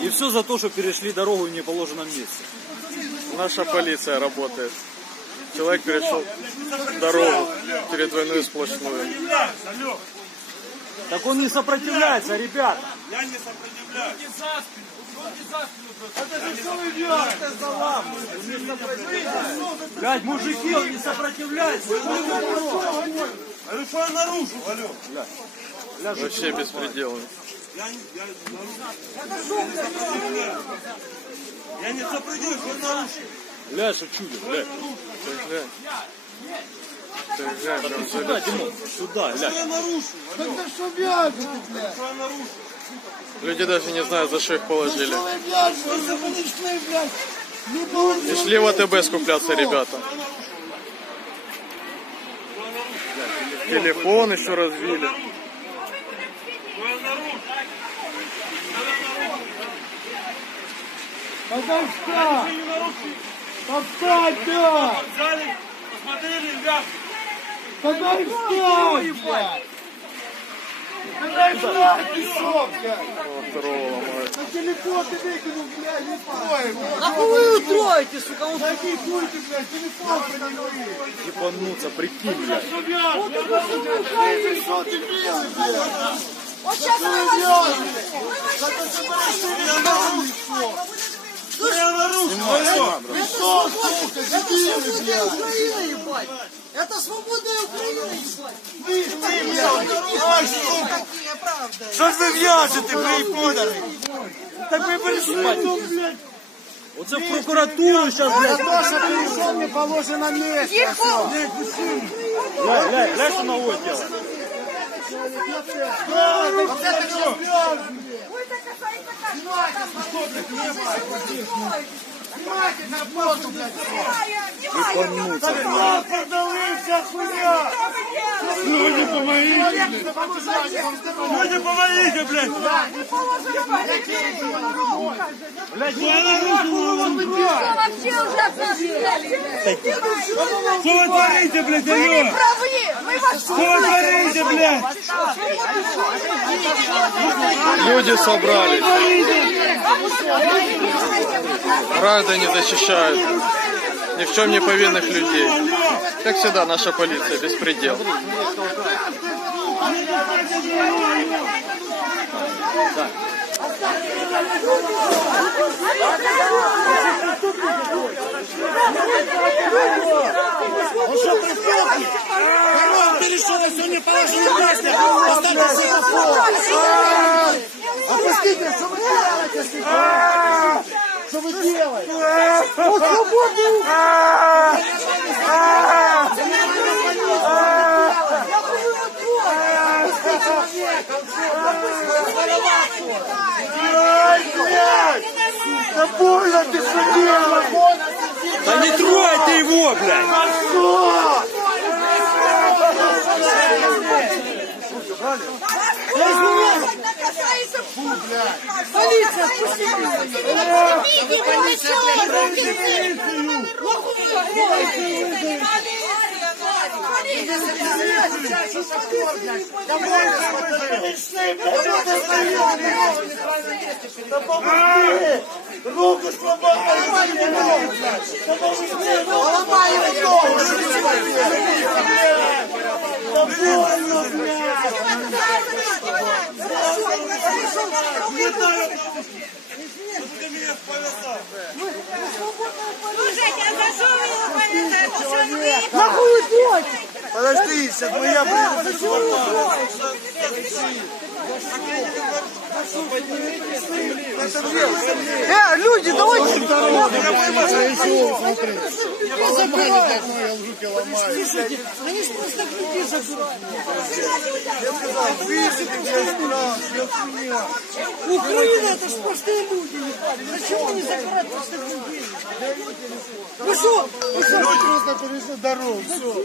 И все за то, что перешли дорогу в неположенном месте. Наша полиция работает. Человек перешел дорогу перед войной сплошную. Так он не сопротивляется, ребята. Я не сопротивляюсь. Блядь, мужики, он не сопротивляется. А что я нарушил, алло? Вообще беспредел. Я не, я, я не сопротивляюсь, что я нарушил. Бля, что чудо, бля. Сюда, Димон, сюда, Что глянь. я нарушил? Алло, Да что вяжете, блядь? что я нарушил? Люди даже не знают, за что их положили. Что. И шли в АТБ скупляться, ребята. Телефон еще развили. Что нарушил? Подожди! не нарушил. Подстань, да! Взяли, посмотрели, ребят. Подожди, блядь! Подожди, песок, блядь! На телефон ты выкинул, блядь, не стой! Нахуй вы утроите, сука, он Зайди, хуйте, блядь, телефон принесли! Ебануться, прикинь, блядь. Что ты что ты делаешь, блядь? Вот сейчас мы вас делаете? Да ты собираешься Что я нарушил? Алло. Что, сука, дебилы, блядь? Украина, ебать! Это свободная Украина, ебать! Вы, ты, блядь! Ай, сука! Какие правда! Що ж ви в'яжете, ви подари? Так ви прийшли тут, блядь, Оце в прокуратуру зараз, блядь. то, що прийшов не положено місце. Тихо! Глянь, глянь, глянь, Вы Знімайте на фото, блядь. Дали, вся хуйня. Люди, помогите. Люди, помогите, блядь. Блядь, Вообще уже отсоединили! Что вы творите, блядь, Вы не правы! Мы вас Что вы творите, блядь? люди собрались. Граждане защищают ни в чем не повинных людей. Как всегда, наша полиция, беспредел. Он что, преступник? Коров перешел, а сегодня положено место. Оставьте телефон. Опустите, что вы делаете, сука? Что вы делаете? Он свободный. Ай, блядь! Да больно ты что делаешь? Да не трогайте его, блядь! Что? Полиция, спусти меня! Полиция! Руку сломай! Ломай ногу! Да больно, блядь! Не знаю. Ты меня повязал. Нахуй идете? Подожди, сейчас моя блядь! Э, люди, давайте! Слушайте, они ж просто так людей забирают. Украина, это ж простые люди, ебать. Зачем они забирают простых людей? Вы что? Вы что? Просто перешли дорогу, все.